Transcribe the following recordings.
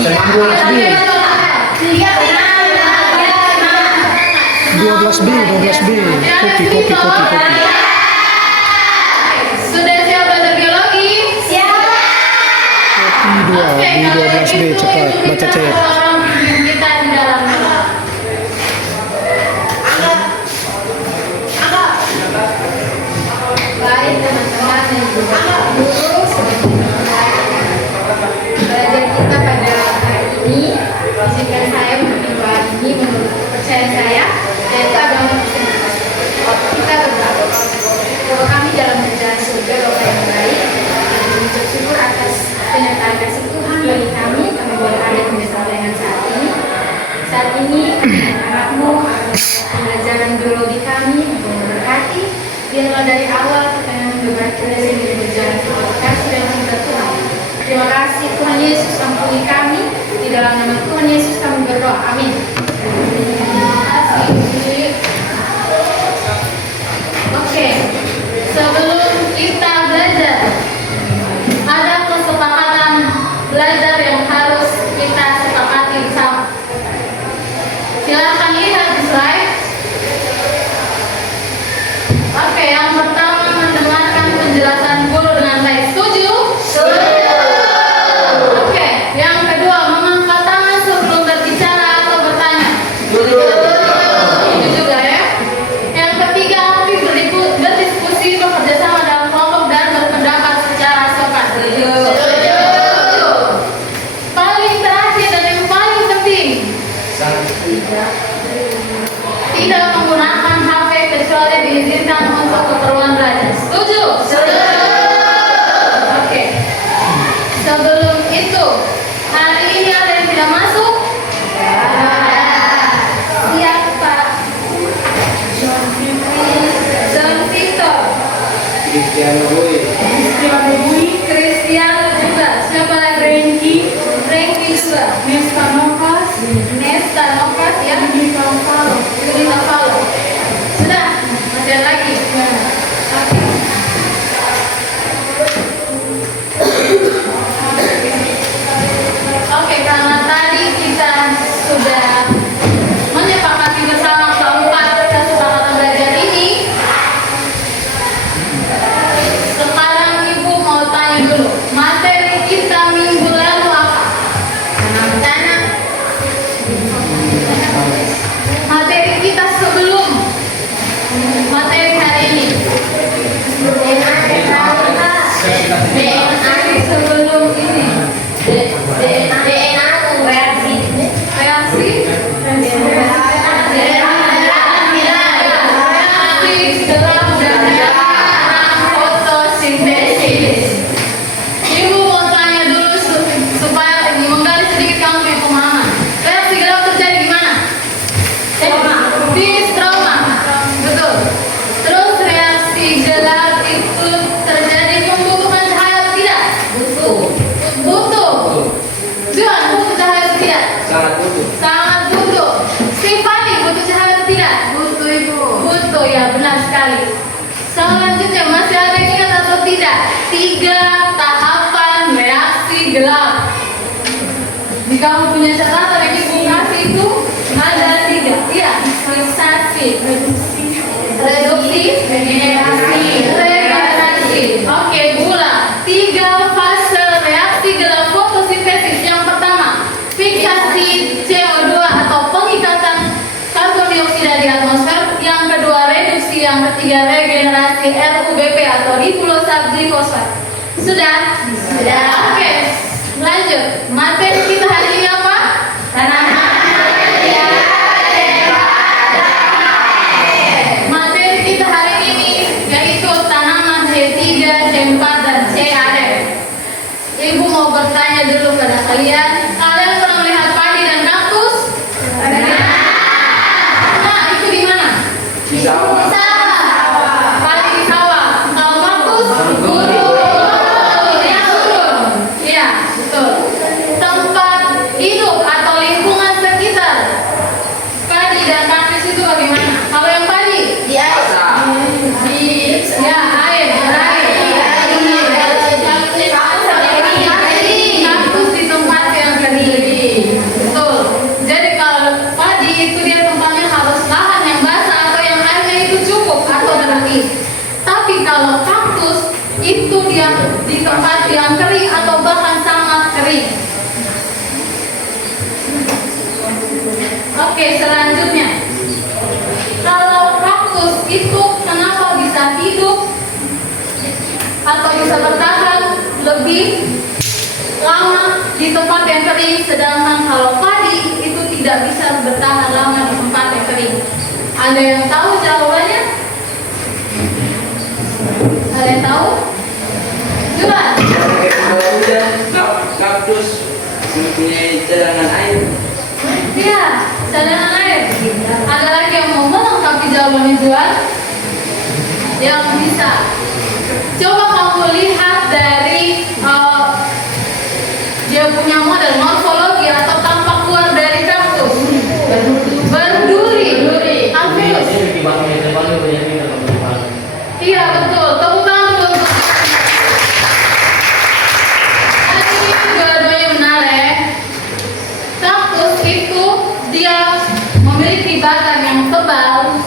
12B. Kopi. Sudah siap belajar biologi? Siap. Kopi 2, B12B, cepat baca chat. Kita di dalam. Baik teman-teman dan juga guru, belajar kita pada hari ini, izinkan saya membawa ini menurut kepercayaan saya, yaitu agama Kristen. Kita berdoa, doa kami dalam perjalanan surga, doa yang baik, mengucap syukur atas penyertaan kasih Tuhan bagi kami boleh ada di desa pelayanan saat ini. Saat ini anakmu pembelajaran biologi kami memberkati. Biarlah dari awal kita yang berbahagia dan berjalan seperti kasih dan cinta Tuhan. Terima kasih Tuhan Yesus, ampuni kami. Di dalam nama Tuhan Yesus kami berdoa. Amin. Oke, sebelum kita belajar, ada kesepakatan belajar yang harus kita sepakati bersama. Silakan lihat di slide. Oke, yang pertama mendengarkan penjelasan guru dengan baik. Setuju? Setuju. Oke, yang kedua mengangkat tangan sebelum berbicara atau bertanya. Setuju. Setuju juga ya. Yang ketiga, aktif berdiskusi, bekerja sama dalam kelompok dan berpendapat secara sopan. Setuju. Setuju. Paling terakhir dan yang paling penting, tidak menggunakan HP kecuali diizinkan untuk keperluan belajar. Setuju? Setuju. Oke. Sebelum itu, hari ini ada yang tidak masuk? Siapa? John Victor. Cristiano juga. Siapa lagi? Frankie juga. Nesta Novas ya. Yudita Paulo. Sudah? Masih ada lagi? Oke, karena tadi kita sudah menyepakati bersama keempat kesepakatan belajar ini, sekarang Ibu mau tanya dulu, materi kita minggu lalu apa? Tanya. Materi kita sebelum materi hari ini. DNA sebelum ini. DNA reaksi. Dalam fotosintesis. Ibu mau tanya dulu supaya menggali sedikit kamu punya pemahaman. Reaksi gelap terjadi gimana? Trauma. Betul. Terus reaksi gelap itu terjadi membutuhkan cahaya atau tidak? Butuh. Juan, butuh cahaya atau tidak? Sangat butuh. Stefani, butuh cahaya atau tidak? Butuh, Ibu. Butuh, ya benar sekali. Selanjutnya masih ada yang ingat atau tidak? 3 tahapan reaksi gelap. Di kamu punya catatan yang Ibu kasih itu ada 3. Iya, kristalisi, reduksi, regenerasi. Oke, gula. 3 fase reaksi gelap fotosintesis. Yang pertama, fiksasi CO2 atau pengikatan karbon dioksida di atmosfer. Yang kedua, reduksi. Yang ketiga, regenerasi RUBP atau ribosa glikosa. Sudah? Sudah. Oke, lanjut. Materi kita hari ini apa? Materi kita hari ini yaitu tanaman C3, C4, dan CAD. Ibu mau bertanya dulu pada kalian. Kalian pernah melihat padi dan kaktus? Nah, itu di mana? Di sawah. Padi di sawah. Kalau kaktus? Gurun. Oke, selanjutnya. Kalau kaktus itu kenapa bisa hidup atau bisa bertahan lebih lama di tempat yang kering, sedangkan kalau padi itu tidak bisa bertahan lama di tempat yang kering? Ada yang tahu jawabannya? Ada yang tahu? Coba. Kalau hujan, kaktus mempunyai cadangan air. Iya, cadangan air. Ada lagi yang mau melengkapi jawabannya Juan? Yang bisa. Coba kamu lihat dari dia punya model morfologi atau tampak luar dari kaktus. Berduri. Kaktus. Iya betul. Tepuk tangan dulu untuk ini dua-duanya benar ya. Kaktus itu dia memiliki batang yang tebal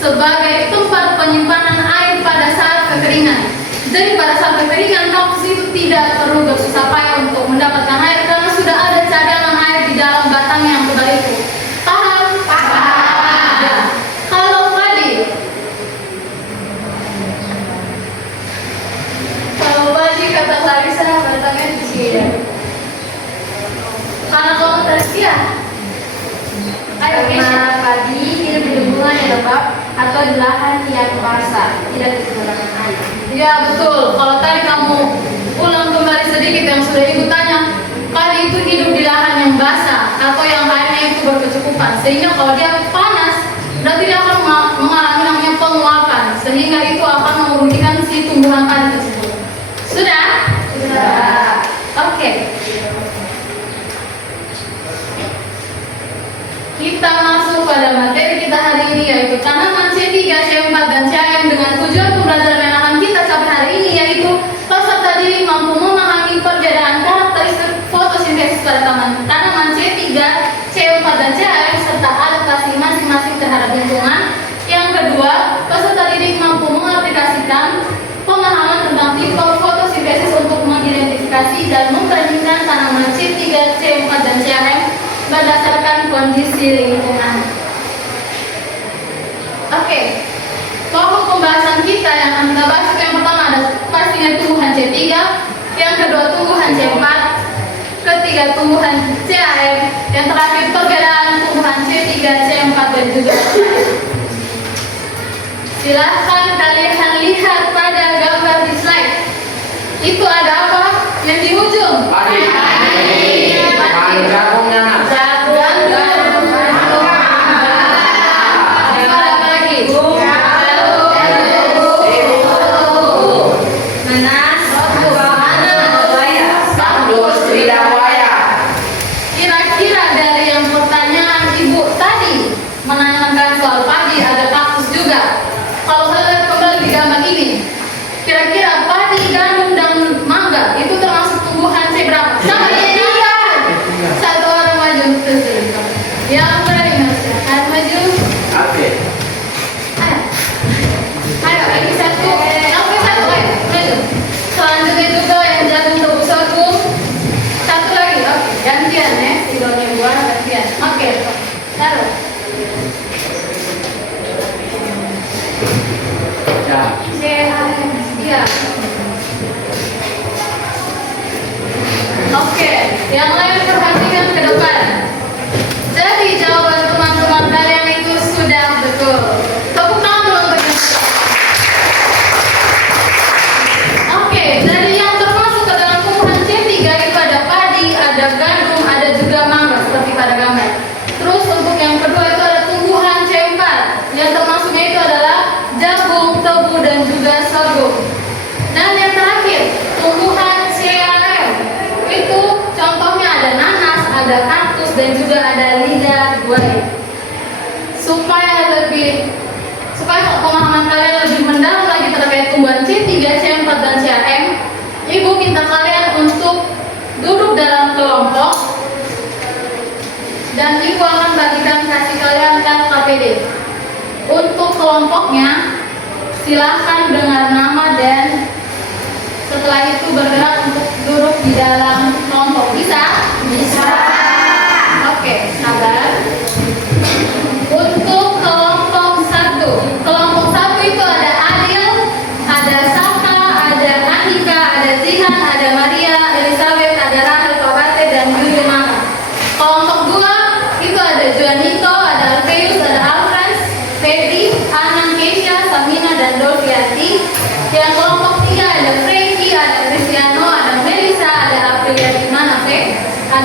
sebagai tempat penyimpanan air pada saat kekeringan. Jadi pada saat kekeringan kaktus itu tidak perlu bersusah payah untuk mendapatkan air karena sudah ada cadangan air di dalam batang yang tebal itu. Paham? Paham. Ya. Kalau padi kata Clarissa batangnya di sini. Karena kalau tersia, karena padi hidup di lingkungan yang lembab atau di lahan yang basah, tidak kekurangan air. Ya betul. Kalau tadi kamu ulang kembali sedikit yang sudah ibu tanya, padi itu hidup di lahan yang basah atau yang airnya itu berkecukupan, sehingga kalau dia panas, berarti dia akan mengalami namanya penguapan, sehingga itu akan merugikan si tumbuhan padi tersebut. Sudah? Sudah. Oke. Kita masuk pada materi kita hari ini, yaitu tanaman C3, C4, dan CM dengan tujuan pembelajaran yang akan kita capai hari ini, yaitu peserta didik mampu memahami perbedaan karakteristik fotosintesis pada tanaman C3, C4, dan CM serta adaptasi masing-masing terhadap lingkungan. Yang kedua, peserta didik mampu mengaplikasikan pemahaman tentang tipe fotosintesis untuk mengidentifikasi dan membandingkan tanaman C3, C4, dan CM berdasarkan kondisi lingkungan. Oke, pokok pembahasan kita yang akan kita bahas itu yang pertama ada pastinya tumbuhan C3, yang kedua tumbuhan C4, ketiga tumbuhan CAM, yang terakhir perbedaan tumbuhan C3, C4, dan juga CAM. Silahkan kalian lihat pada gambar di slide. Itu ada apa yang di ujung? Kira-kira dari yang pertanyaan ibu tadi menanyakan soal padi, ada kaktus juga. Kalau saya lihat kembali di gambar ini, kira-kira padi, gandum, dan mangga itu termasuk tumbuhan C berapa? Sama iya. Satu orang maju terus. Yang berani silakan maju. Oke. Ayo, ini satu. Yang satu, ayo maju. Selanjutnya juga yang jagung tebu sorghum. Satu lagi, oke. Gantian ya, tidurnya buat gantian. Oke, taruh. Ya. Iya. Oke, yang lain perhatikan ke depan. Jadi jawaban teman-teman kalian itu sudah betul. Tepuk tangan dulu untuk yang betul. Oke, dari yang termasuk ke dalam tumbuhan C3 itu ada padi, ada gandum, ada juga mangga seperti pada gambar. Terus untuk yang kedua itu ada tumbuhan C4, yang termasuknya itu adalah jagung, tebu, dan juga sorghum. Dan yang terakhir, tumbuhan CAM. Itu contohnya ada nanas, ada kaktus, dan juga ada lidah buaya. Supaya pemahaman kalian lebih mendalam lagi terkait tumbuhan C3, C4, dan CAM, ibu minta kalian untuk duduk dalam kelompok dan ibu akan bagikan kasih kalian KPD. Untuk kelompoknya, silahkan dengar nama dan setelah itu bergerak untuk duduk di dalam kelompok. Bisa? Bisa. Oke, sabar.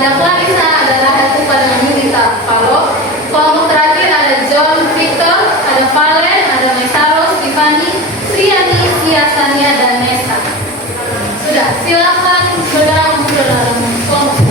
ada Clarissa, ada Rahel dan Yunita Palo. Kelompok terakhir ada John Victor, ada Valen, ada Mesaro, Tiffany, Sriani, Siasania, dan Nesta. Sudah, silakan saudara masuk ke dalam kelompok.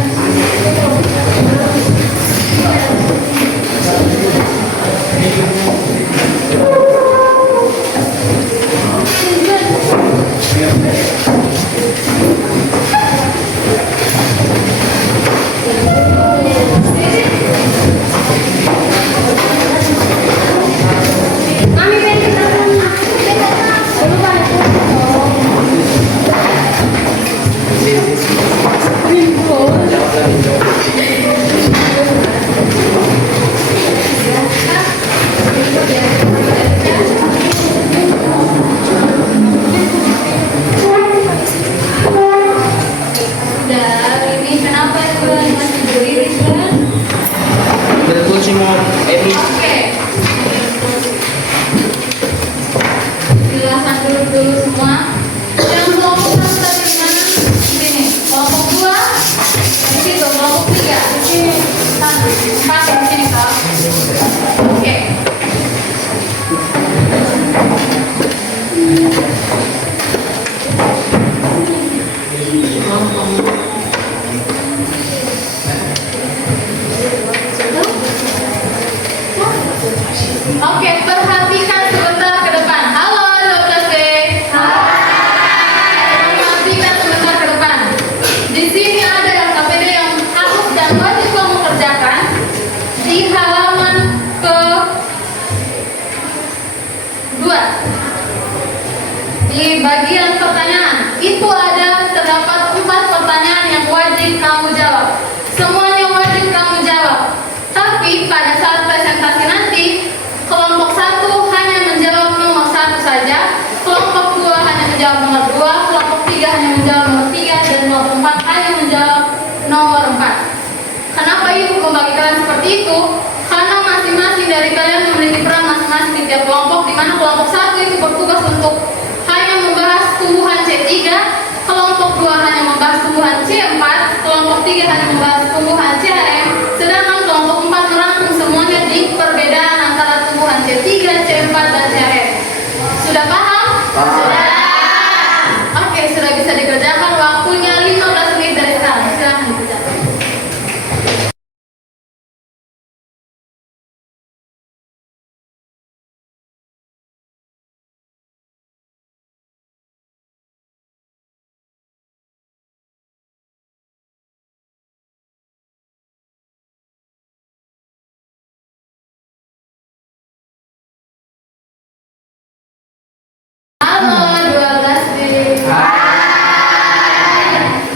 Oke, perhatikan sebentar ke depan. Halo 12B. Hai. Perhatikan sebentar ke depan. Di sini ada yang KPD yang harus dan wajib kamu kerjakan di halaman ke-2. Di bagian pertanyaan itu terdapat 4 pertanyaan yang wajib kamu jawab. Semuanya wajib kamu jawab. Tapi pada saat presentasi nanti kelompok 1 hanya menjawab nomor 1 saja, kelompok 2 hanya menjawab nomor 2, kelompok 3 hanya menjawab nomor 3, dan kelompok 4 hanya menjawab nomor 4. Kenapa ibu membagi kalian seperti itu? Karena masing-masing dari kalian memiliki peran masing-masing di tiap kelompok, di mana kelompok 1 itu bertugas untuk hanya membahas tumbuhan C3, kelompok 2 hanya membahas tumbuhan C4, kelompok 3 hanya membahas tumbuhan CRM, sedangkan kelompok 4 merangkum semuanya di perbedaan antara tumbuhan C3, C4, dan CRM. Sudah paham? Sudah. Oke, sudah bisa dikerjakan. Waktunya 15 menit dari sekarang. Silahkan dikerjakan. Halo 12B.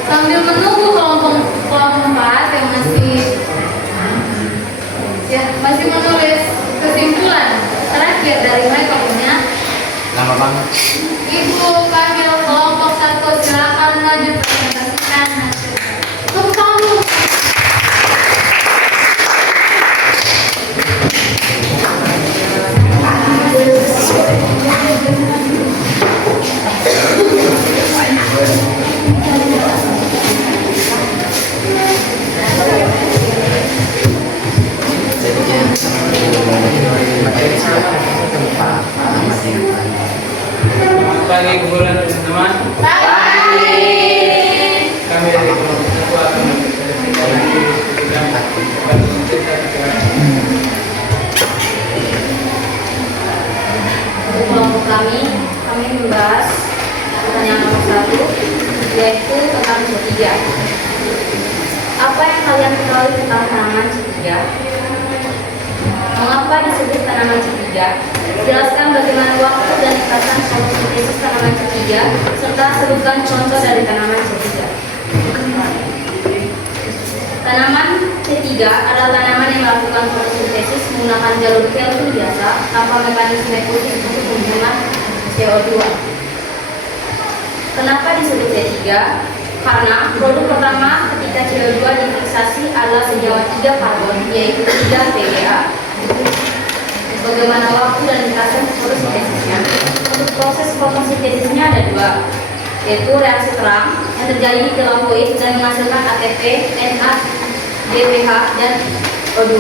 Sambil menunggu kelompok 4 yang masih menulis kesimpulan terakhir dari mereka punya. Lama banget. Ibu panggil kelompok 1, silakan maju presentasikan. Tepuk tangan. Pagi kebulan teman-teman. Pagi. Kami dari kelompok 1 akan Untuk kelompok kami membahas pertanyaan nomor 1, yaitu tentang C3. Apa yang kalian ketahui tentang tanaman C3? Mengapa disebut tanaman C3? Jelaskan bagaimana waktu dan tingkatan fotosintesis tanaman C3, serta sebutkan contoh dari tanaman C3. Tanaman C3 adalah tanaman yang melakukan fotosintesis menggunakan jalur Kelvin biasa tanpa mekanisme khusus untuk pembuangan CO2. Kenapa disebut C3? Karena produk pertama ketika CO2 difiksasi adalah senyawa 3 karbon, yaitu 3 PGA. Bagaimana waktu dan ringkasan fotosintesisnya? Untuk proses fotosintesisnya ada 2, yaitu reaksi terang yang terjadi di dalam fluid dan menghasilkan ATP, NH, DPH, dan O2,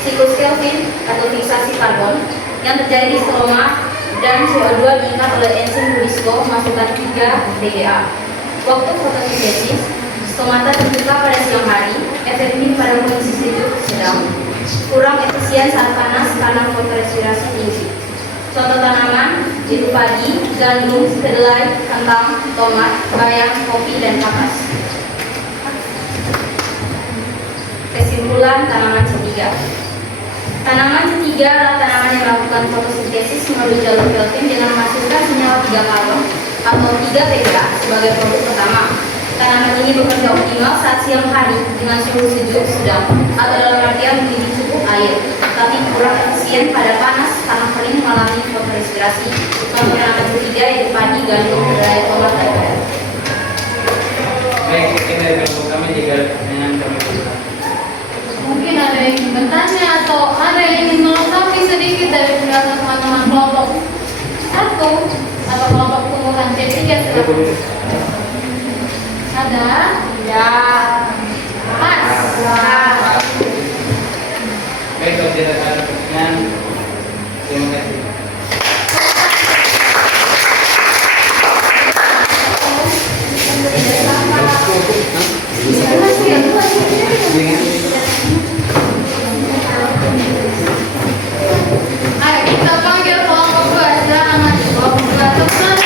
siklus Kelvin atau fiksasi karbon yang terjadi di stroma, dan CO2 diikat oleh enzim Lubisco masukkan 3 PGA. Waktu fotosintesis, stomata terbuka pada siang hari, efektif pada kondisi sejuk sedang, kurang efisien saat panas karena fotorespirasi tinggi. Contoh tanaman yaitu padi, gandum, kedelai, kentang, tomat, bayam, kopi, dan kapas. Kesimpulan tanaman C3. Tanaman C3 adalah tanaman yang melakukan fotosintesis melalui jalur Kelvin dengan menghasilkan senyawa 3 karbon atau 3 PGA sebagai produk pertama. Tanaman ini bekerja optimal saat siang hari dengan suhu sejuk sedang atau dalam artian memiliki cukup air, tapi kurang efisien pada panas karena kering mengalami fotorespirasi. Contoh tanaman C3 yaitu padi, gandum, kedelai, tomat, dan bayam. Baik, mungkin dari kelompok kami juga dengan kami berikan. Mungkin ada yang ingin bertanya atau ada yang ingin melengkapi sedikit dari penjelasan teman-teman kelompok 1 atau kelompok tumbuhan C3 silakan. Ada? Ya. Pas. Baik, kalau tidak ada pertanyaan, terima kasih. Ayo kita panggil kelompok 2. Silakan maju kelompok 2. Teman.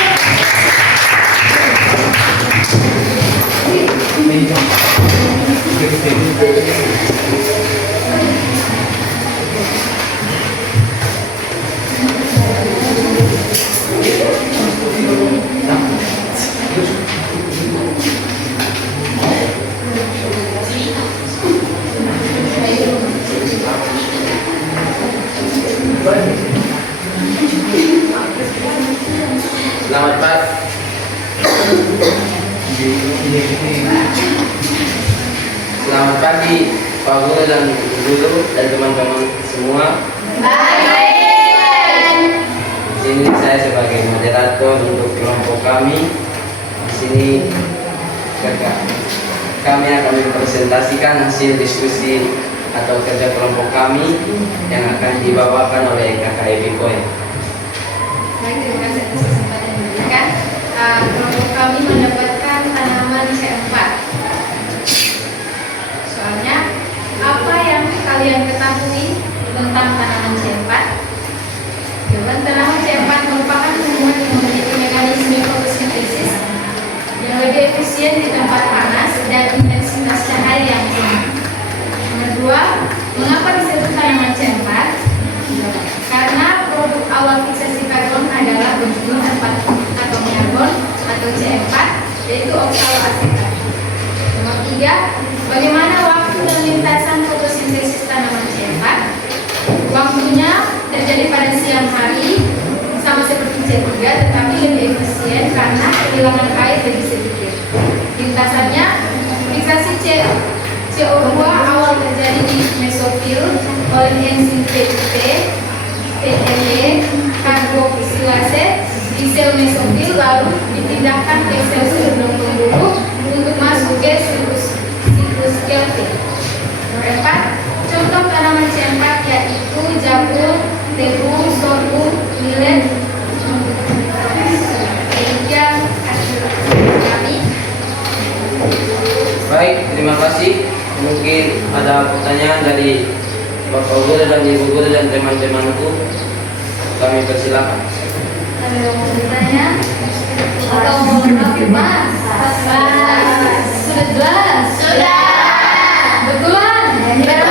Selamat pagi. Selamat pagi Pak Guru dan Ibu Guru dan teman-teman semua. Di sini saya sebagai moderator untuk kelompok kami. Di sini kami akan mempresentasikan hasil diskusi atau kerja kelompok kami yang akan dibawakan oleh Kakak Evi Koy. Baik, terima kasih atas kesempatan yang diberikan. Kelompok kami mendapatkan tanaman C4. Soalnya, apa yang kalian ketahui tentang tanaman C4? Jawaban tanaman C4 merupakan tumbuhan yang memiliki mekanisme fotosintesis yang lebih efisien di tempat panas dan intensitas cahaya yang tinggi. Nomor 2, mengapa disebut tanaman C4? Karena produk awal fiksasi karbon adalah berjumlah 4 atom karbon atau C4, yaitu oksaloasetat. Nomor 3, bagaimana waktu dan lintasan fotosintesis tanaman C4? Waktunya terjadi pada siang hari, sama seperti C3, tetapi lebih efisien karena kehilangan air lebih sedikit. Lintasannya, fiksasi CO2 awal terjadi di mesofil oleh enzim PIP, PLE, karboksilase di sel mesofil, lalu dipindahkan ke sel pembuluh untuk masuk ke siklus Kelvin. Nomor 4, contoh tanaman C4 yaitu jagung, tebu, sorghum, millet. Demikian hasil kami. Baik, terima kasih. Mungkin ada pertanyaan dari Bapak Guru dan Ibu Guru dan teman-temanku. Kami persilakan. Ada yang mau bertanya? Atau mau melengkapi Mas? Sudah jelas? Sudah. Betulan? Betul.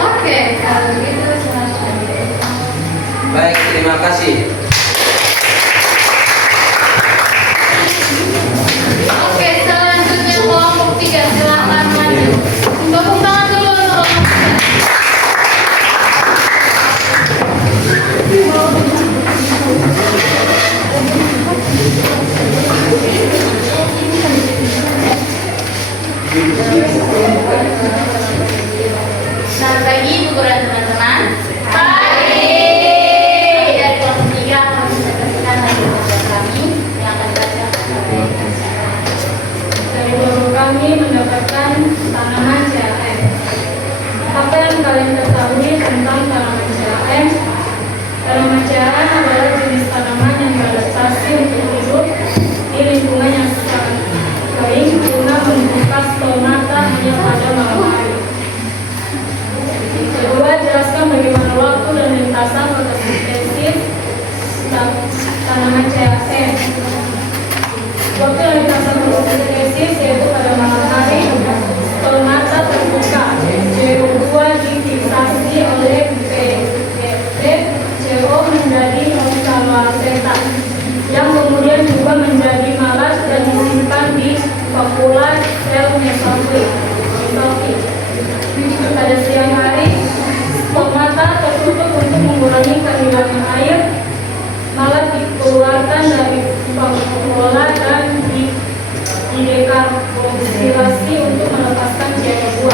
Oke, kalau begitu silakan. Baik, terima kasih. Oke, selanjutnya kelompok 3 silakan maju. Tepuk tangan dulu untuk kelompok 3. Selamat pagi Ibu Guru dan teman-teman. Pagi. Dari kelompok 3 akan mempresentasikan hasil kerja kami yang akan dibaca. Dari kelompok kami mendapatkan tanaman C4. yang kalian ketahui tentang tanaman CAM. Tanaman CAM adalah jenis tanaman yang beradaptasi untuk hidup di lingkungan yang sangat kering guna membuka stomata hanya pada malam hari. Kedua, jelaskan bagaimana waktu dan lintasan fotosintesis tanaman CAM. Waktu dan lintasan fotosintesis yaitu pada malam hari, stomata terbuka, CO2 difiksasi oleh PDP, CO menjadi oxaloacetat yang kemudian juga menjadi malat dan disimpan di vakula sel mesofil. Pada siang hari, stomata tertutup untuk mengurangi kehilangan air, malat dikeluarkan dari vakula dan didekarboksilasi untuk melepaskan CO2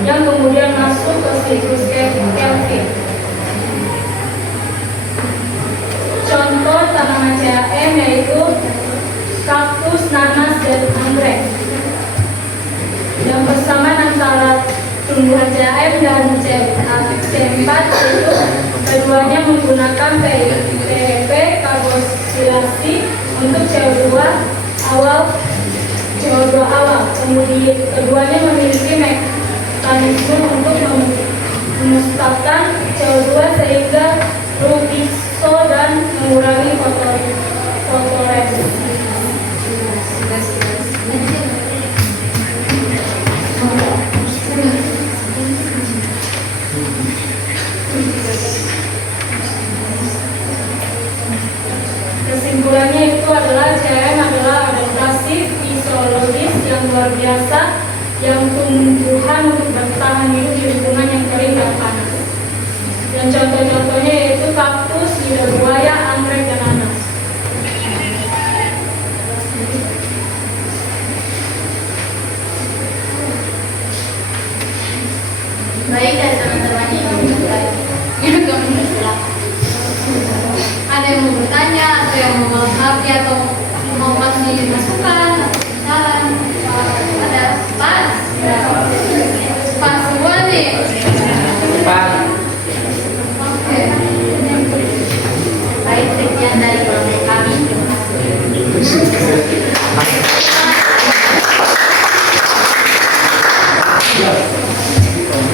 yang kemudian masuk ke siklus Kelvin. Contoh tanaman CAM yaitu kaktus, nanas, dan anggrek. Yang bersamaan antara tumbuhan CAM dan C4 yaitu keduanya menggunakan PEP karboksilasi untuk CO2 awal. Kemudian keduanya memiliki mekanisme untuk memusnahkan CO2 sehingga rubixo dan mengurangi fotoresist. Kesimpulannya itu adalah CAM adalah adaptasi fisiologis yang luar biasa yang tumbuhan untuk bertahan hidup di lingkungan yang kering dan panas. Dan contoh-contohnya yaitu kaktus, lidah buaya, anggrek, dan nanas. Baik, dari teman-teman yang Ada yang mau bertanya, atau yang mau melengkapi, atau mau kasih masukan, saran? Ada pas semua nih. Oke. baik sekian dari kelompok kami.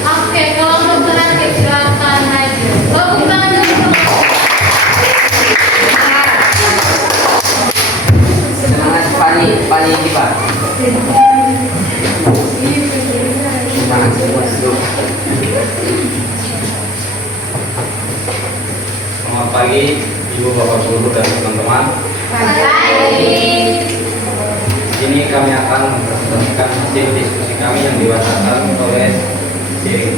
Oke, kelompok terakhir silakan maju. Tepuk tangan dulu. Semangat Pani ini Pak. Semangat semua. Selamat pagi Ibu Bapak Guru dan teman-teman. Di sini kami akan mempresentasikan hasil diskusi kami yang diwacanakan oleh Siri.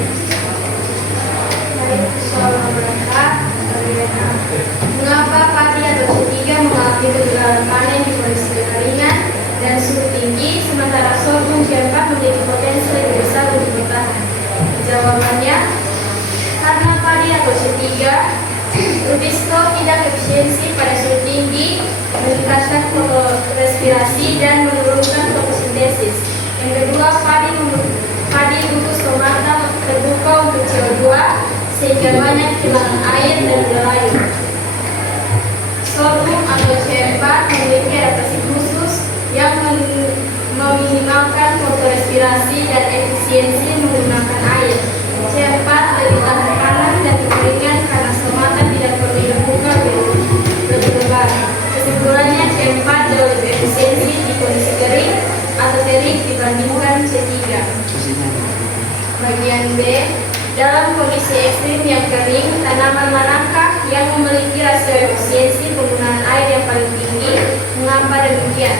Mengapa padi atau C3 mengalami kegagalan panen di kondisi kekeringan dan suhu tinggi, sementara sorghum C4 memiliki potensi lebih besar untuk bertahan? Jawabannya, karena padi atau C3 rubisco tidak efisiensi pada suhu tinggi, meningkatkan fotorespirasi dan menurunkan fotosintesis. Yang kedua, padi butuh stomata terbuka untuk CO2 sehingga banyak kehilangan air dan berlayar. Sorghum atau C4 memiliki adaptasi khusus yang meminimalkan fotorespirasi dan efisiensi menggunakan air. C4 lebih tahan panas dan kekeringan karena stomata tidak perlu terbuka berlebar. Kesimpulannya, C4 jauh lebih efisiensi di kondisi kering atau terik dibandingkan C3. Bagian B, dalam kondisi ekstrim yang kering, tanaman manakah yang memiliki rasio efisiensi penggunaan air yang paling tinggi? Mengapa demikian?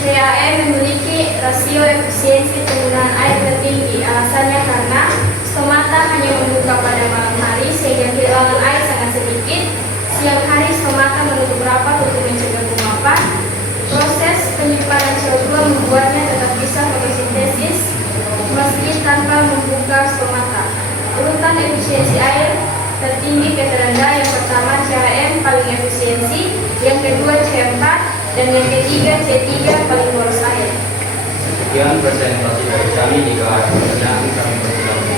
CAM memiliki rasio efisiensi penggunaan air tertinggi. Alasannya karena stomata hanya membuka pada malam hari sehingga kehilangan air sangat sedikit. Siang hari stomata menutup rapat untuk mencegah penguapan. Proses penyimpanan CO2 membuatnya tetap bisa fotosintesis meski tanpa membuka stomata. Urutan efisiensi air tertinggi ke terendah, yang pertama CAM paling efisiensi, yang kedua C4, dan yang ketiga C3 paling boros air. Demikian presentasi dari kami. Jika ada pertanyaan kami persilakan.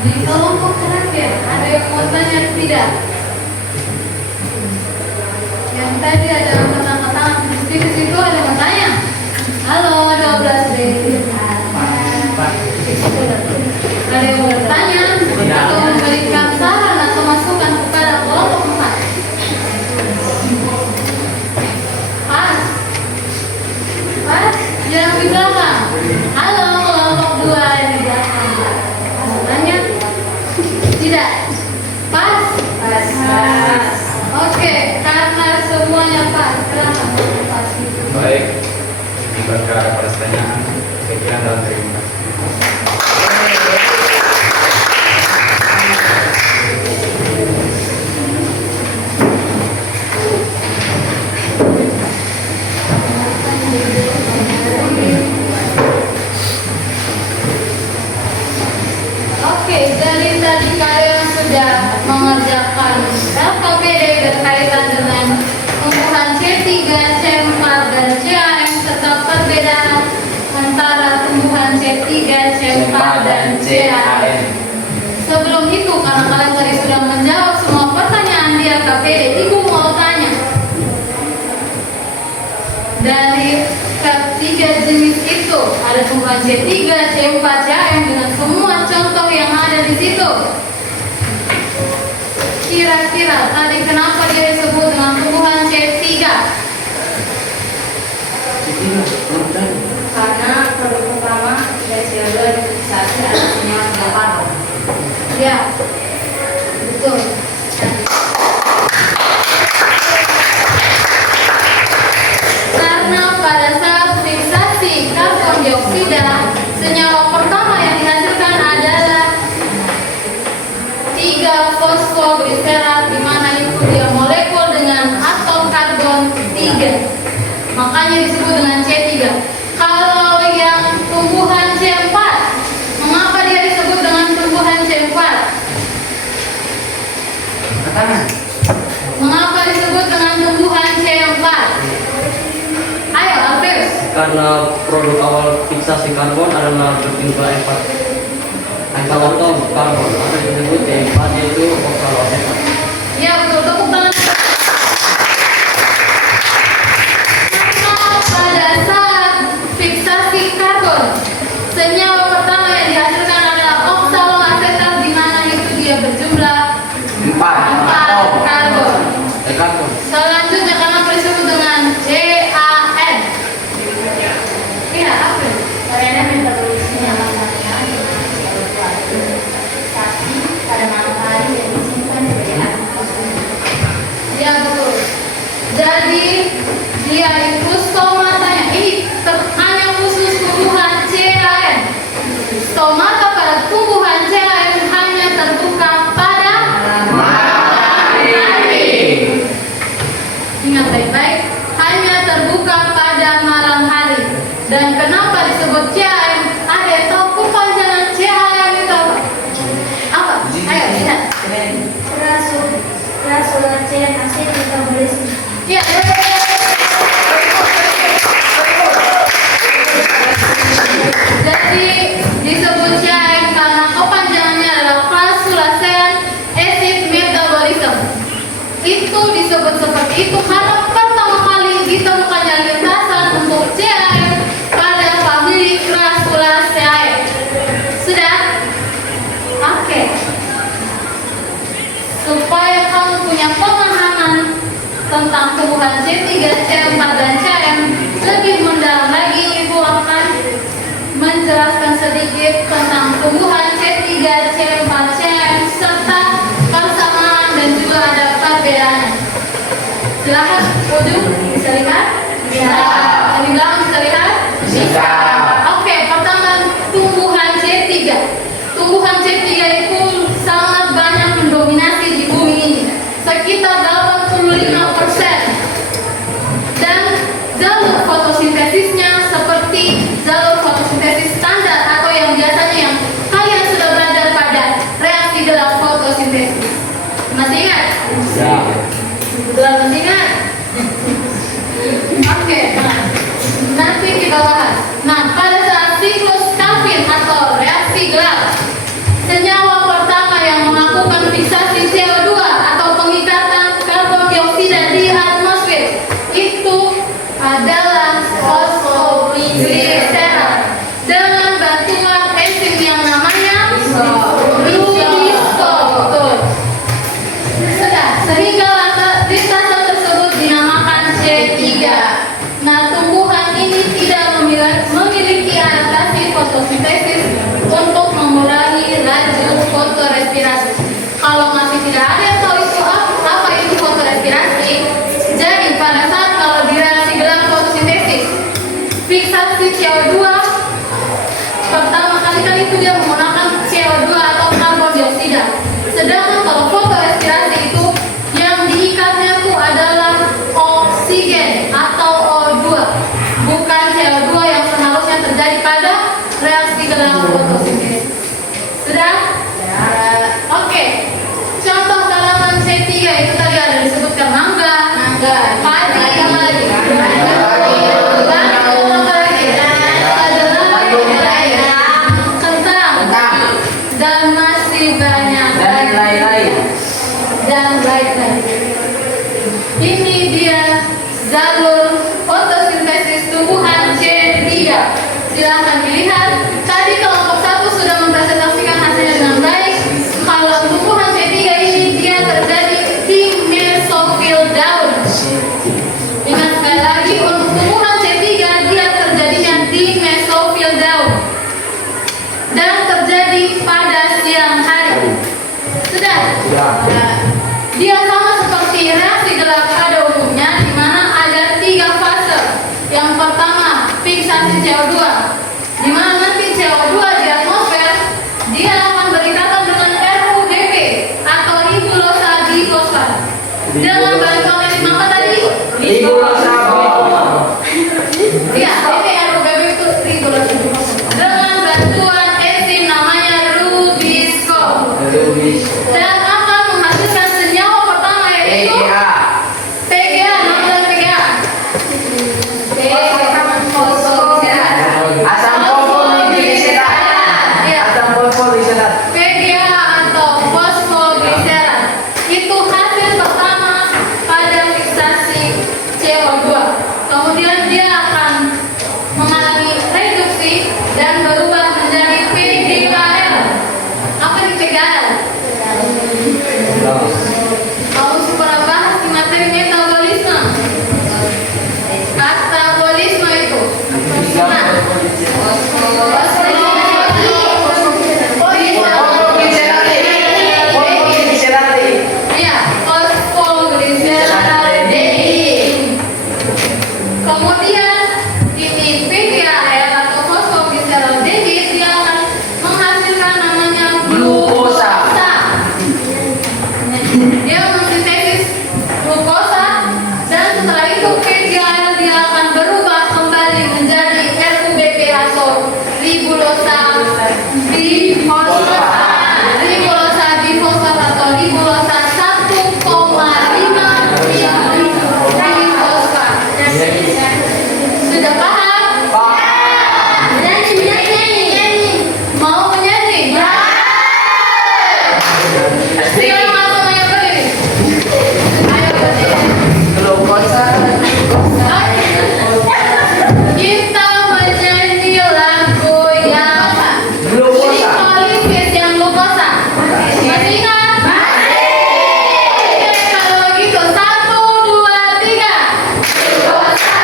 Di kelompok terakhir ada yang mau tanya tidak? Yang tadi ada kata-kata di situ ada yang tanya. Halo 12B. Ada yang bertanya atau memberikan saran atau masukan kepada kelompok 4? Pas, yang di belakang. Halo kelompok 2 yang di belakang. Mau tanya? Tidak. Pas? Pas. Oke, karena semuanya pas. Silakan pas. Baik, jika ada pertanyaan, saya kira dalam terima kasih. Oke, dari tadi kalian sudah mengerjakan LKPD berkaitan dengan tumbuhan C3, C4, dan CAM serta perbedaan antara tumbuhan C3, C4, dan CAM. Sebelum itu, karena kalian tadi sudah menjawab semua pertanyaan di LKPD, Ibu mau tanya. Dari ketiga jenis itu, ada tumbuhan C3, C4, CAM dengan semua contoh yang ada di situ. Kira-kira tadi kenapa dia disebut dengan tumbuhan C3? Karena produk utama dari CO2 difiksasi adalah senyawa karbon. Ya, betul. Karena pada saat fiksasi karbon dioksida, senyawa pertama yang dihasilkan adalah 3-fosfoglycerat, di mana itu dia molekul dengan atom karbon 3. Makanya disebut dengan C3. Kalau yang tumbuhan C4, mengapa dia disebut dengan tumbuhan C4? Mengapa disebut dengan tumbuhan C4? Ayo, Alfius. Karena produk awal fiksasi karbon adalah berjumlah 4 atom karbon atau disebut C4, yaitu oksaloasetat. Ya, betul. Tepuk tangan. Karena pada saat fiksasi karbon, senyawa pertama yang dihasilkan adalah oksaloasetat, di mana itu dia berjumlah 4 karbon. Karbon. Selanjutnya kenapa disebut dengan CAN? Iya, apa? Karena metabolisme alasannya tapi pada malam hari dan disimpan sebagai alkohol. Ya, betul. Jadi dia itu stomatanya ini hanya khusus tumbuhan CAN. Stomata pada tumbuhan CAN hanya terbuka pada ingat baik-baik, hanya terbuka pada malam hari. Dan kenapa disebut CAM? Ada yang tahu kepanjangan CAM itu apa? Apa? Ayo lihat. Rasulullah masih metabolisme. Ya. Jadi disebut CAM karena kepanjangannya adalah Crassulacean acid metabolism. Itu disebut seperti itu karena pertama kali ditemukannya lintasan untuk CAM pada famili Crassulaceae. Sudah? Oke. Supaya kamu punya pemahaman tentang tumbuhan C3, C4, dan CAM lebih mendalam lagi, Ibu akan menjelaskan sedikit tentang tumbuhan C3, C4, CAM serta persamaan dan juga ada perbedaan. Silakan, ujung bisa lihat? Bisa. Yang di belakang bisa lihat? Bisa. Oke, pertama tumbuhan C3. Tumbuhan C3 itu sangat banyak mendominasi di bumi ini, sekitar 85%. Dan jalur fotosintesisnya seperti jalur fotosintesis standar atau yang biasanya yang kalian sudah belajar pada reaksi dalam fotosintesis. Masih ingat? Ya. Masih ingat? Oke, nah, nanti kita bahas. gliserat dengan bantuan enzim yang namanya Rubisco. Betul. Sudah, sehingga lintasa tersebut dinamakan C3. Nah, tumbuhan ini tidak memiliki adaptasi fotosintesis untuk mengurangi laju fotorespirasi. Kalau masih tidak ada yang tahu itu apa itu fotorespirasi, jadi pada saat kalau di reaksi gelap fotosintesis, fiksasi CO2 pertama kali kan itu dia menggunakan CO2 atau karbon dioksida. Sedangkan kalau fotorespirasi itu yang diikatnya itu adalah oksigen atau O2, bukan CO2 yang seharusnya terjadi pada reaksi gelap fotosintesis. Sudah? Oke. Contoh tanaman C3 itu tadi ada disebutkan mangga, padi, apa lagi? Kentang, dan masih banyak Dan lain-lain. dan lain-lain. Ini dia jalur fotosintesis tumbuhan C3. Silahkan dilihat. Tadi kelompok 1 sudah mempresentasikan hasilnya dengan baik. Kalau tumbuhan C3 ini dia terjadi di mesofil daun. Ingat sekali lagi, untuk tumbuhan C3 dia terjadinya di mesofil daun dan terjadi pada siang hari. Sudah? Nah, dia sama seperti reaksi gelap pada umumnya, di mana ada 3 fase. Yang pertama, fiksasi CO2, di mana nanti CO2 di atmosfer dia akan berikatan dengan RUBP atau ribulosa difosfat. Dengan bantuan enzim apa tadi? Ribulosa. Iya, ini RUBP itu ribulosa difosfat. Dengan bantuan enzim namanya Rubisco. Dan akan menghasilkan senyawa pertama yaitu PGA. PGA. Nama dari PGA? Fosfogliserat. Asam fosfoligliserat. Iya. Asam fosfoligliserat. PGA atau fosfogliserat itu hasil pertama pada fiksasi CO2. Kemudian dia akan mengalami reduksi dan berubah menjadi PGAL. Apa di PGAL? Kamu pernah bahas di materi metabolisme. Katabolisme itu. Nah, ya, fosfogliseraldehyde. Kemudian ini PGAL atau fosfogliseraldehyde dia akan menghasilkan namanya glukosa. Dia mensintesis glukosa dan setelah itu PGAL dia akan berubah kembali menjadi RUBP atau ribulosa difosfat. Ribulosa difosfat atau ribulosa 1,5 difosfat. Sudah paham? Nyanyi. Mau menyanyi? Sekarang langsung ayo berdiri. Ayo berdiri. Kita menyanyi lagu yang apa? Glukosa. Glikolisis yang glukosa. Masih ingat? Oke, kalau begitu 1, 2, 3. Glukosa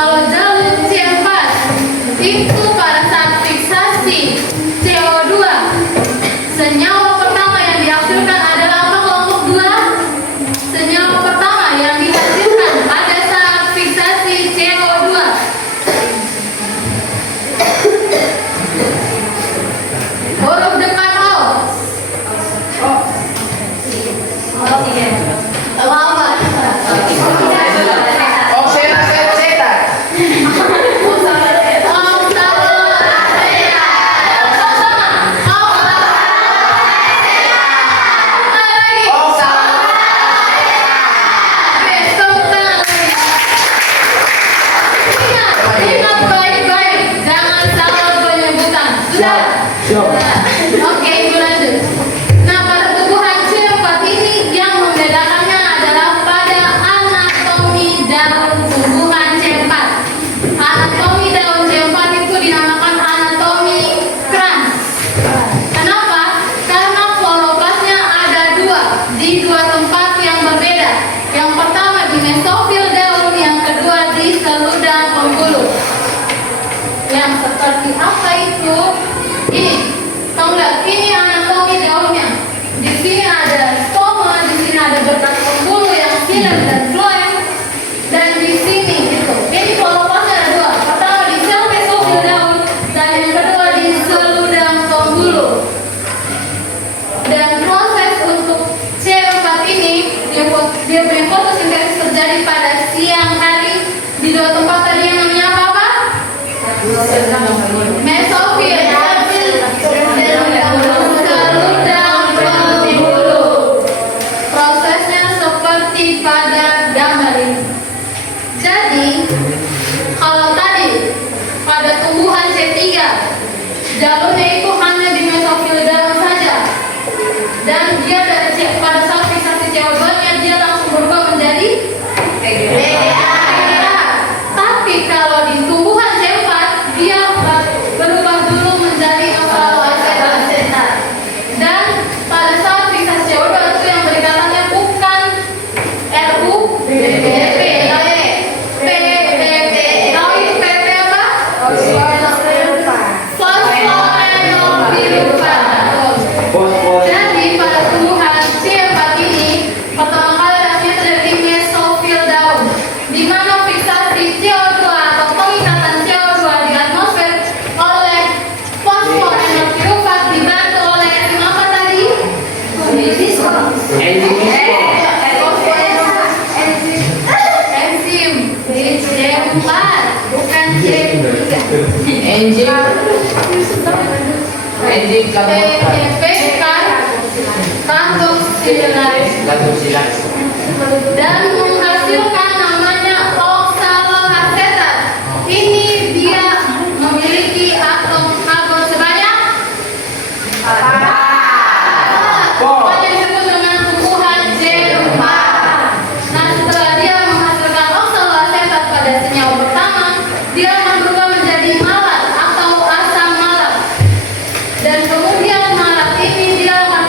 Kalau jalur C4 itu pada saat fiksasi CO2, senyawa pertama yang dihasilkan adalah apa kelompok 2? Senyawa pertama yang dihasilkan pada saat fiksasi CO2. Huruf depan O. Oksigen. Lama. Ingat baik-baik, jangan salah penyebutan. Sudah? Oke, ibu lanjut. Nah, pada tumbuhan C4 ini yang membedakannya adalah pada anatomi daun tumbuhan C4. Anatomi daun C4 itu dinamakan anatomi krans. Kenapa? Karena kloroplasnya ada di dua tempat yang berbeda. Yang pertama di mesofil daun, yang kedua di seludang pembuluh. Yang seperti apa itu? Ini, kamu lihat, ini anatomi daunnya. Di sini ada stoma, di sini ada berkas pembuluh yang silem dan floem, dan di sini gitu. Ini kloroplasnya ada dua. Pertama di sel mesofil daun, dan yang kedua di seludang pembuluh. Dan proses untuk C4 ini dia punya fotosintesis terjadi pada siang hari di dua tempat tadi yang namanya apa? Mesofil dan seludang pembuluh. Prosesnya seperti pada gambar ini. Jadi kalau tadi pada tumbuhan C3 jalurnya itu hanya di mesofil daun saja, dan dia pada saat fiksasi CO2 nya dia langsung berubah menjadi PGA. Tapi kalau di tumbuhan C4 dia berubah dulu menjadi oksaloasetat. Dan pada saat fiksasi CO2 itu yang berdekatannya bukan RUBP, tapi PPP. Tahu itu PP apa? Fosfoenolpiruvat. Jadi pada tumbuhan C4 ini pertama kali reaksinya terjadi di mesofil daun, di mana fiksasi CO2 atau pengikatan CO2 di atmosfer oleh fosfoenolpiruvat dibantu oleh enzim apa tadi? Enzim C4, bukan C3. Enzim PPP kan karboksilaris dan menghasilkan namanya oksaloasetat. Ini dia memiliki atom karbon sebanyak pokoknya disebut dengan tumbuhan C4. Nah, setelah dia menghasilkan oksaloasetat pada senyawa pertama, dia akan berubah menjadi malat atau asam malat. Dan kemudian malat ini dia akan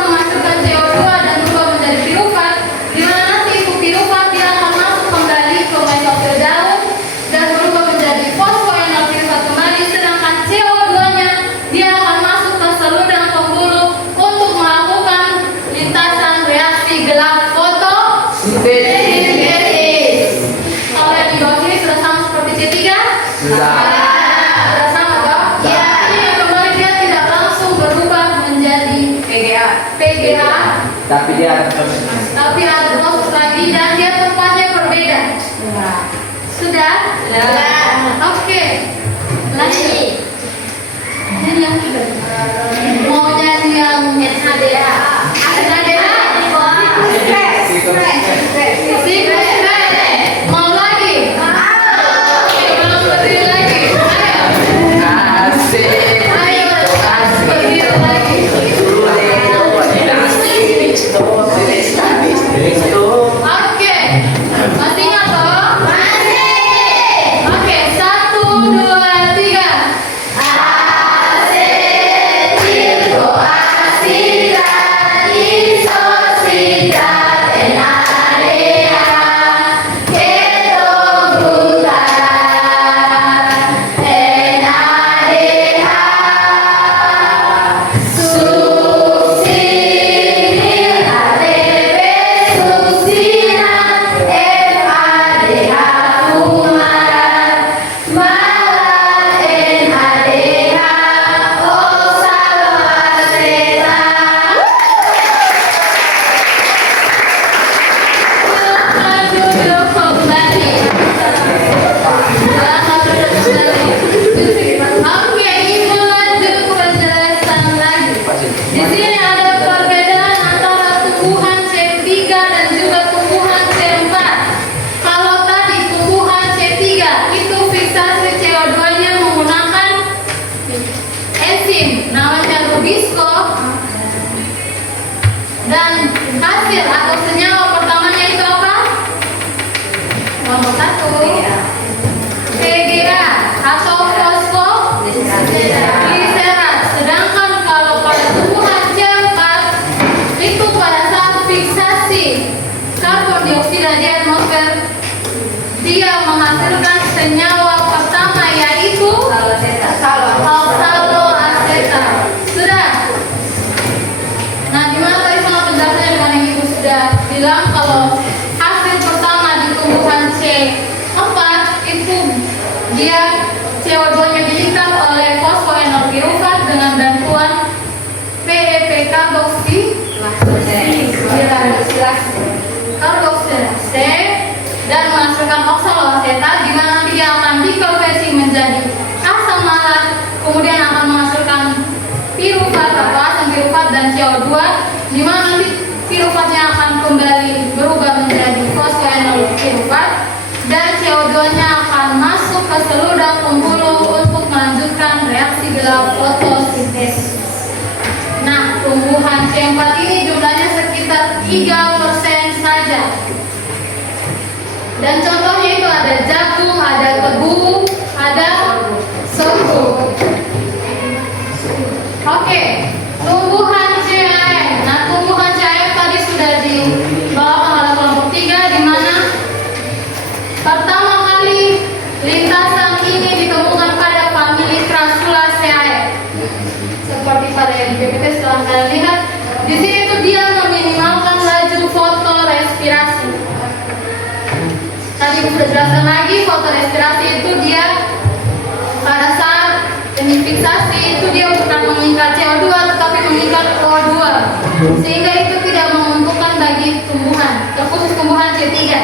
menghasilkan CO2 dan berubah menjadi piruvat, di mana nanti itu piruvat dia akan masuk kembali ke mesofil daun dan berubah menjadi fosfoenolpiruvat kembali, sedangkan CO2-nya dia akan masuk ke seludang pembuluh untuk melakukan lintasan reaksi gelap fotosintesis. Kalau yang di bawah sini sudah sama seperti C3? Sudah sama, Pak? Ya. Ini kembali dia tidak langsung berubah menjadi PGA, tapi dia tapi ada proses lagi dan dia tempatnya berbeda. Sudah? Oke. Lanjut. Ini yang mau nyanyi yang NHDA. Mau lagi? Belum berdiri lagi. Ayo, berdiri lagi. Oke, masih ingat toh? Masih. Oke, 1, 2, 3. Asetilkoaksidatis. dia menghasilkan senyawa pertama yaitu oksaloasetat. Sudah. Nah, gimana tadi sama penjelasannya dengan yang ibu sudah bilang kalau hasil pertama di tumbuhan C4 itu dia CO2-nya diikat oleh fosfoenol pirufat dengan bantuan PEP karboksilase dan menghasilkan oksaloasetat, di mana nanti dia akan dikonversi menjadi asam malat, kemudian akan menghasilkan pirufat atau asam pirufat dan CO2, di mana nanti pirufatnya akan kembali berubah menjadi fosfoenol pirufat dan CO2-nya akan masuk ke seludar pembuluh untuk melanjutkan reaksi gelap fotosintesis. Nah, tumbuhan C4 ini jumlahnya sekitar 3% saja. Dan contohnya itu ada jagung, ada tebu, ada sorghum. Oke, tumbuhan CAM. Nah, tumbuhan CAM tadi sudah dibawakan oleh kelompok 3, di mana pertama kali lintasan ini ditemukan pada famili Crassulaceae. Seperti pada yang di PPT setelah kalian lihat, di sini itu dia meminimalkan laju fotorespirasi. Tadi sudah jelaskan lagi, fotorespirasi itu dia pada saat ini fiksasi itu dia bukan mengikat CO2 tetapi mengikat O2, sehingga itu tidak menguntungkan bagi tumbuhan, terkhusus tumbuhan C3.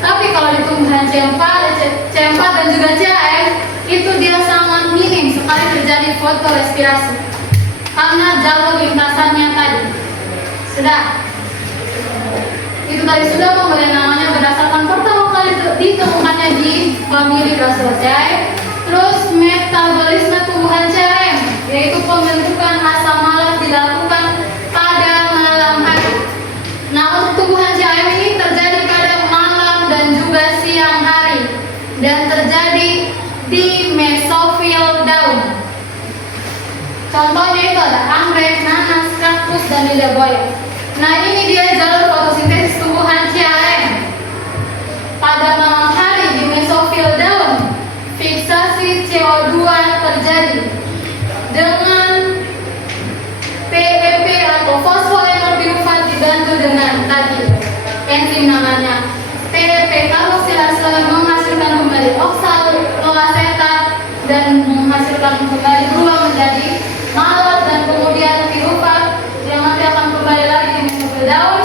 Tapi kalau di tumbuhan C4 dan juga CAM itu dia sangat minim sekali terjadi fotorespirasi karena jalur lintasannya tadi. Sudah. Itu tadi sudah pemberian namanya berdasarkan pertama kali ditemukannya di famili Crassulaceae. Terus metabolisme tumbuhan CAM, yaitu pembentukan asam malat dilakukan pada malam hari. Nah, untuk tumbuhan CAM ini terjadi pada malam dan juga siang hari dan terjadi di mesofil daun. Contohnya itu ada anggrek, nanas, kaktus, dan lidah buaya. Nah, ini dia jalur fotosintesis tumbuhan CAM. Pada malam hari di mesofil daun, fiksasi CO2 terjadi dengan PEP atau fosfoenol pirufat dibantu dengan tadi enzim namanya PEP karboksilase menghasilkan kembali oksaloasetat dan menghasilkan kembali berubah menjadi malat dan kemudian pirufat yang nanti akan kembali lagi di mesofil daun.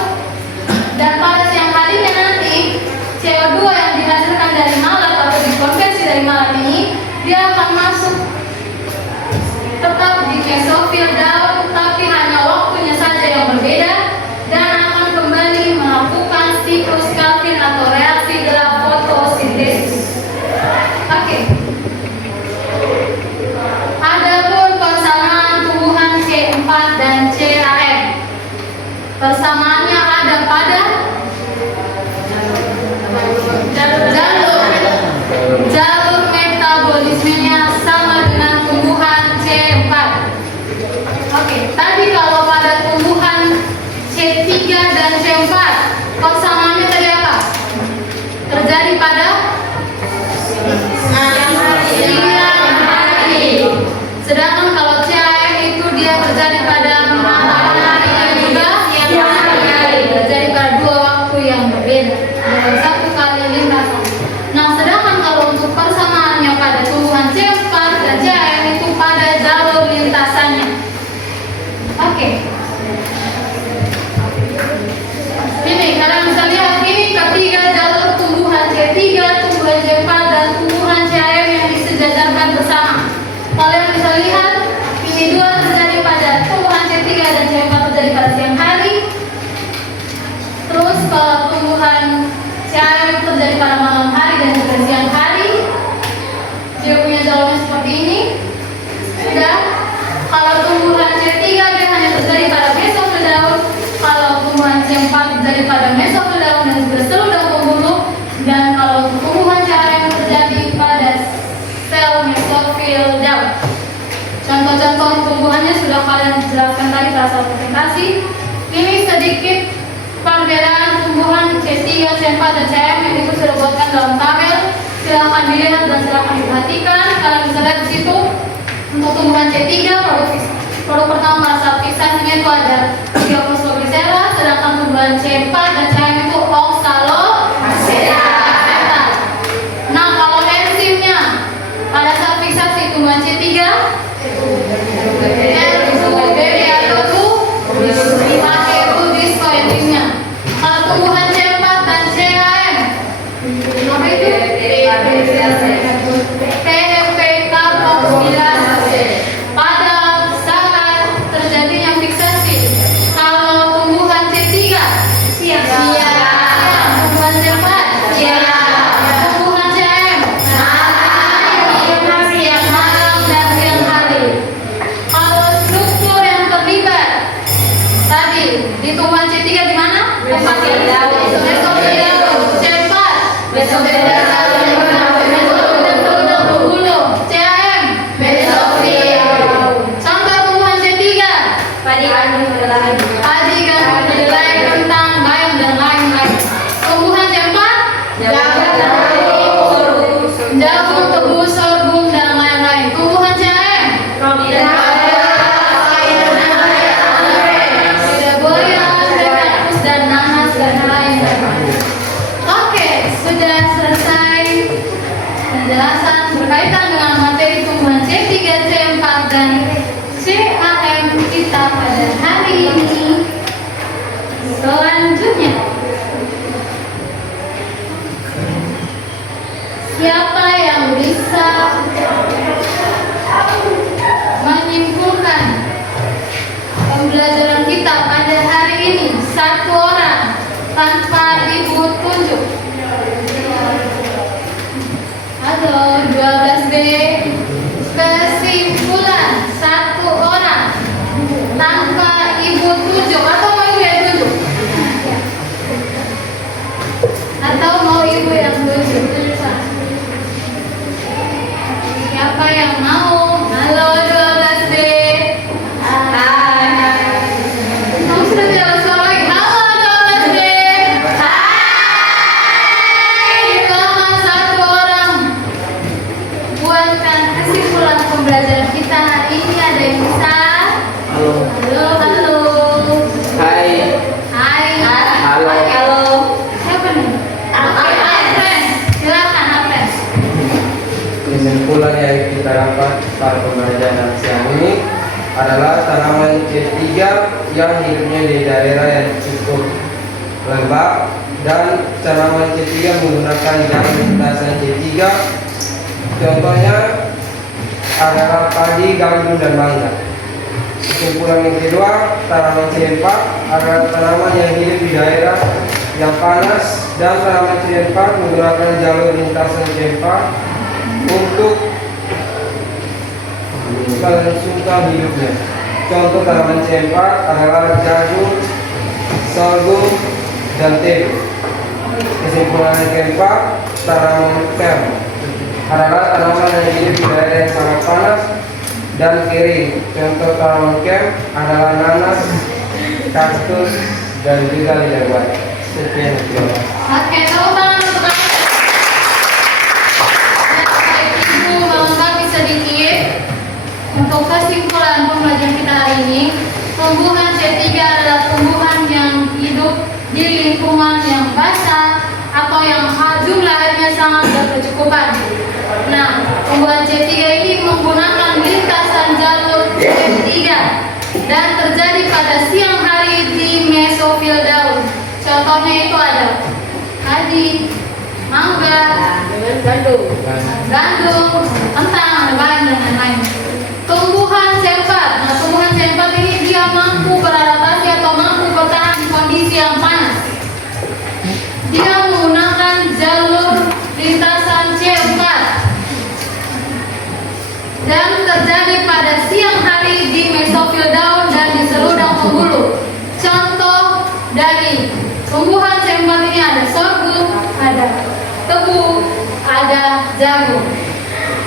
Dan pada siang harinya nanti CO2 yang dihasilkan dari malat atau dikonversi dari malat ini dia akan masuk tetap di mesofil daun, tapi hanya waktunya saja yang berbeda dan akan kembali melakukan siklus Calvin atau reaksi gelap fotosintesis. Oke. Adapun persamaan tumbuhan C4 dan CAM. Persamaannya ada pada jalur metabolismenya sama dengan tumbuhan C4. Oke, tadi kalau pada tumbuhan C3 dan C4 persamaannya tadi apa? Terjadi pada siang hari. Sedangkan kalau CAM itu dia terjadi pada malam hari dan juga siang hari. Terjadi pada dua waktu yang berbeda dalam satu kali lintasan. Nah, sedangkan kalau untuk persamaannya pada tumbuhan C4 dan CAM itu pada jalur lintasannya. Oke. Ini kalian bisa lihat ini ketiga jalur tumbuhan C3, tumbuhan C4 dan tumbuhan CAM yang disejajarkan bersama. Kalian bisa lihat ini dua terjadi pada tumbuhan C3 dan C4 terjadi pada siang hari. Terus kalau tumbuhan CAM terjadi pada malam hari dan juga siang hari. Dia punya jalurnya seperti ini. Sudah. Kalau tumbuhan C3 dia hanya terjadi pada mesofil daun. Kalau tumbuhan C4 terjadi pada mesofil daun dan juga seludar pembuluh. Dan kalau tumbuhan CAM terjadi pada sel mesofil daun. Contoh-contoh tumbuhannya sudah kalian jelaskan tadi pada saat presentasi. Ini sedikit perbedaan tumbuhan C3, C4 dan CAM yang ibu sudah buatkan dalam tabel. silakan dilihat dan silakan diperhatikan. Kalian bisa lihat di situ untuk tumbuhan C3 produk pertama pada saat fiksasinya itu ada Diofosfoglycera, sedangkan tumbuhan C4 dan C5 itu oxaloacetat. Nah, kalau enzimnya pada saat fiksasi tumbuhan C3 dipakai itu disco enzimnya. Kalau tumbuhan C4 dan CHM apa itu? PFP karboksilase. Pada saat terjadinya fiksasi, kalau tumbuhan C3 siap, tumbuhan C4 siap, tumbuhan CM siang malam dan siang hari. Kalau struktur yang terlibat tadi di tumbuhan C3 di mana? Mesofil daun. C4 mesofil daun. CM mesofil. Contoh tumbuhan C3 padi gandum kedelai kentang bayam dan lain-lain. Tumbuhan C4 jagung tebu sorghum dan lain-lain. Tumbuhan CM dan nanas dan lain-lain. Oke, sudah selesai penjelasan berkaitan dengan materi tumbuhan C3, C4 dan CAM kita pada hari ini. Selanjutnya, siapa yang bisa menyimpulkan pembelajaran kita pada hari ini? Satu orang tanpa ibu tunjuk. Halo, 12B. Kesimpulan, satu orang tanpa ibu tunjuk. Atau mau ibu yang tunjuk? Atau mau ibu yang tunjuk? Siapa yang mau? Halo, 12B. Kamu sudah tidak ada suara lagi. Halo, 12B. Cuma satu orang. Buatkan kesimpulan pembelajaran kita hari ini. Ada yang bisa? Halo. Hai. Halo. Siapa nih? Apres. Silakan Apres. Kesimpulan yang kita dapat pada pembelajaran siang ini adalah tanaman C3 yang hidupnya di daerah yang cukup lembab, dan tanaman C3 menggunakan jalan lintasan C3. Contohnya adalah padi, gandum, dan mangga. Kesimpulan yang kedua, tanaman C4 adalah tanaman yang hidup di daerah yang panas, dan tanaman C4 menggunakan jalur lintasan C4 untuk kelangsungan hidupnya. Contoh tanaman C4 adalah jagung, sorghum, dan tebu. Kesimpulan yang keempat, tanaman kem adalah tanaman yang hidup di daerah yang sangat panas dan kering. Contoh tanaman kem adalah nanas, kaktus, dan juga lidah buaya. Sekian, terima kasih. Oke, tepuk tangan untuk kalian. Ibu melengkapi sedikit untuk kesimpulan pembelajaran kita hari ini. Tumbuhan C3 adalah tumbuhan yang hidup di lingkungan yang basah atau yang jumlah airnya sangat berkecukupan. Nah, tumbuhan C3 ini menggunakan lintasan jalur C3 dan terjadi pada siang hari di mesofil daun. Contohnya itu ada padi, mangga, gandum, kentang, ada bayam dan lain-lain. Tumbuhan C4, nah tumbuhan C4 ini dia mampu beradaptasi atau mampu bertahan di kondisi yang panas. Dia menggunakan jalur lintasan C4 dan terjadi pada siang hari di mesofil daun dan di seludang pembuluh. Contoh dari tumbuhan C4 ini ada sorghum, ada tebu, ada jagung.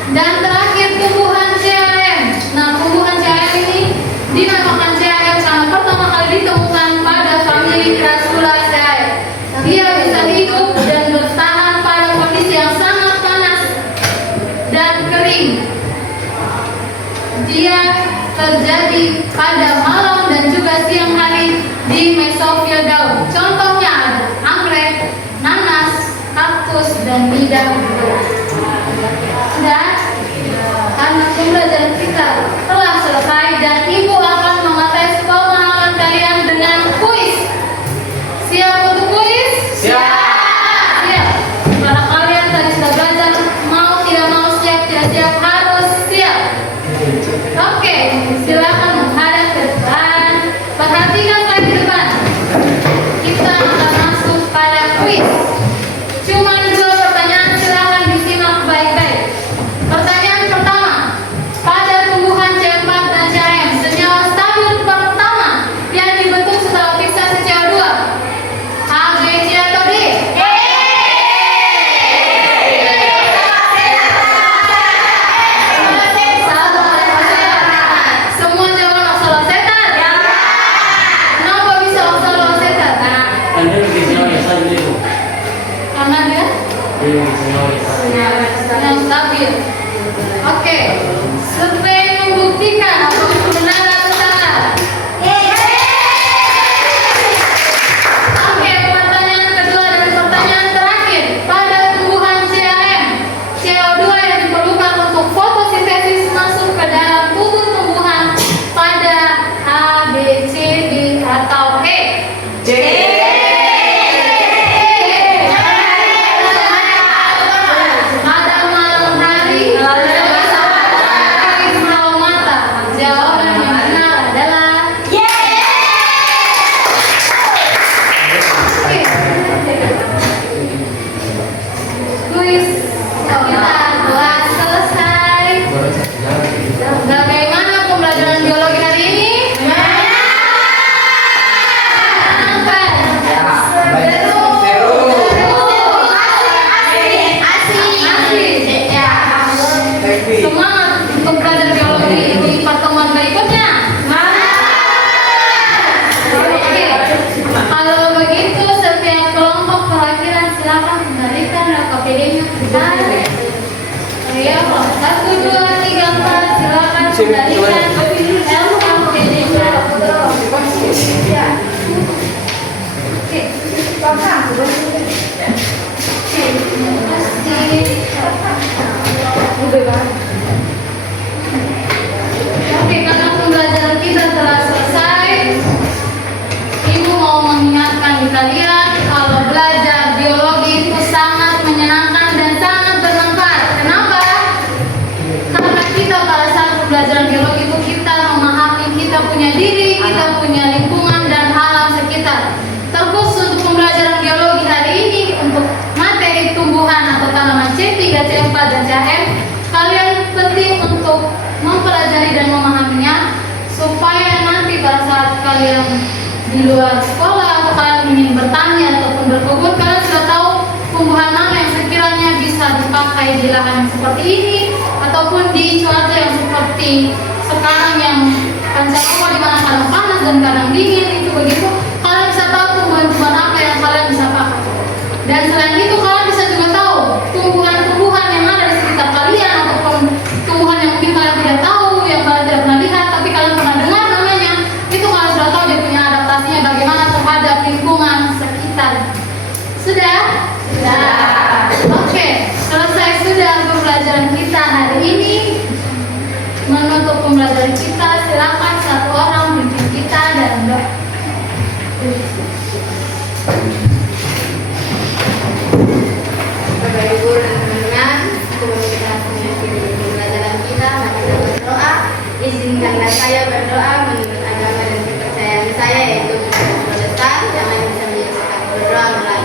Dan terakhir tumbuhan CAM. Nah, tumbuhan CAM ini dinamakan CAM karena pertama kali ditemukan pada famili Crassulaceae. Dia bisa hidup dan bertahan pada kondisi yang sangat panas terjadi pada malam dan juga siang hari di mesofil daun. Contohnya ada anggrek, nanas, kaktus, dan lidah buaya. Dan karena pembelajaran kita telah selesai dan ibu akan mengetes pemahaman kalian dengan kuis. Siap untuk kuis? Siap. Karena kalian tadi sudah belajar, mau tidak mau siap, tidak siap harus siap. Oke, silakan menghadap ke depan. Perhatikan slide di depan. Kita akan masuk pada kuis. Cuma 2 pertanyaan, silakan disimak baik-baik. Pertanyaan pertama, pada tumbuhan C4 dan CM, senyawa stabil pertama yang dibentuk setelah fiksasi CO2, A, B, C, atau D? Semua jawaban oksaloasetat? Kenapa bisa oksaloasetat? Karena lebih senyawa yang stabil itu. Karena dia Lebih senyawa yang stabil. yang stabil. Oke, survei membuktikan apa itu benar atau salah? Oke, pertanyaan kedua dan pertanyaan terakhir. Pada tumbuhan CAM, CO2 yang diperlukan untuk fotosintesis masuk ke dalam tubuh tumbuhan pada A, B, C, D, atau E? Pada malam hari, sinar mata. Jawaban yang benar adalah Oke. Kuis kita telah selesai. Bagaimana pembelajaran biologi hari ini? Menyenangkan. Seru. Asik. Ya. Semangat untuk belajar biologi di pertemuan berikutnya. Oke. Kalau begitu setiap kelompok perwakilan silakan kembalikan KPD-nya ke saya. Ya, 1, 2, 3, 4 silakan kembalikan KPD-nya. Oke. Oke, karena pembelajaran kita telah selesai, Ibu mau mengingatkan di kalian kalau belajar biologi itu sangat menyenangkan dan sangat bermanfaat. Kenapa? Karena kita pada saat pembelajaran biologi itu kita memahami kita punya diri, kita punya lingkungan dan alam sekitar. Terkhusus untuk pembelajaran biologi hari ini untuk materi tumbuhan atau tanaman C3, C4, dan CM, kalian penting untuk mempelajari dan memahaminya supaya nanti pada saat kalian di luar sekolah atau kalian ingin bertani ataupun berkebun, kalian sudah tahu tumbuhan mana yang sekiranya bisa dipakai di lahan seperti ini ataupun di cuaca yang seperti sekarang yang pancaroba di mana kadang panas dan kadang dingin itu begitu. Kalian bisa tahu tumbuhan-tumbuhan apa yang kalian bisa pakai. Dan selain itu kalian bisa juga tahu tumbuhan-tumbuhan yang ada di sekitar kalian ataupun tumbuhan yang mungkin kalian tidak tahu, yang kalian tidak pernah lihat tapi kalian pernah dengar namanya. Itu kalian sudah tahu dia punya adaptasinya bagaimana terhadap lingkungan sekitar. Sudah? Oke, selesai sudah pembelajaran kita hari ini. Menutup pembelajaran kita, silakan satu orang pimpin kita dalam doa. Bapak Ibu dan teman-teman, sebelum kita mengakhiri pembelajaran kita, mari kita berdoa. Izinkanlah saya berdoa menurut agama dan kepercayaan saya, yaitu Kristen Protestan, yang lain bisa menyaksikan berdoa mulai.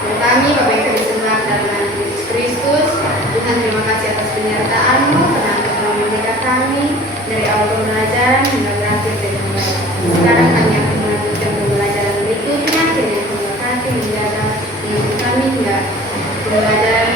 Dan kami, Bapak Ibu di semua dalam nama Yesus Kristus, Tuhan terima kasih atas penyertaan-Mu, karena Engkau memberkati kami dari awal pembelajaran hingga berakhir dari pembelajaran. Sekarang kami akan melanjutkan pembelajaran berikutnya, kiranya Tuhan memberkati menjaga hidup kami hingga pembelajaran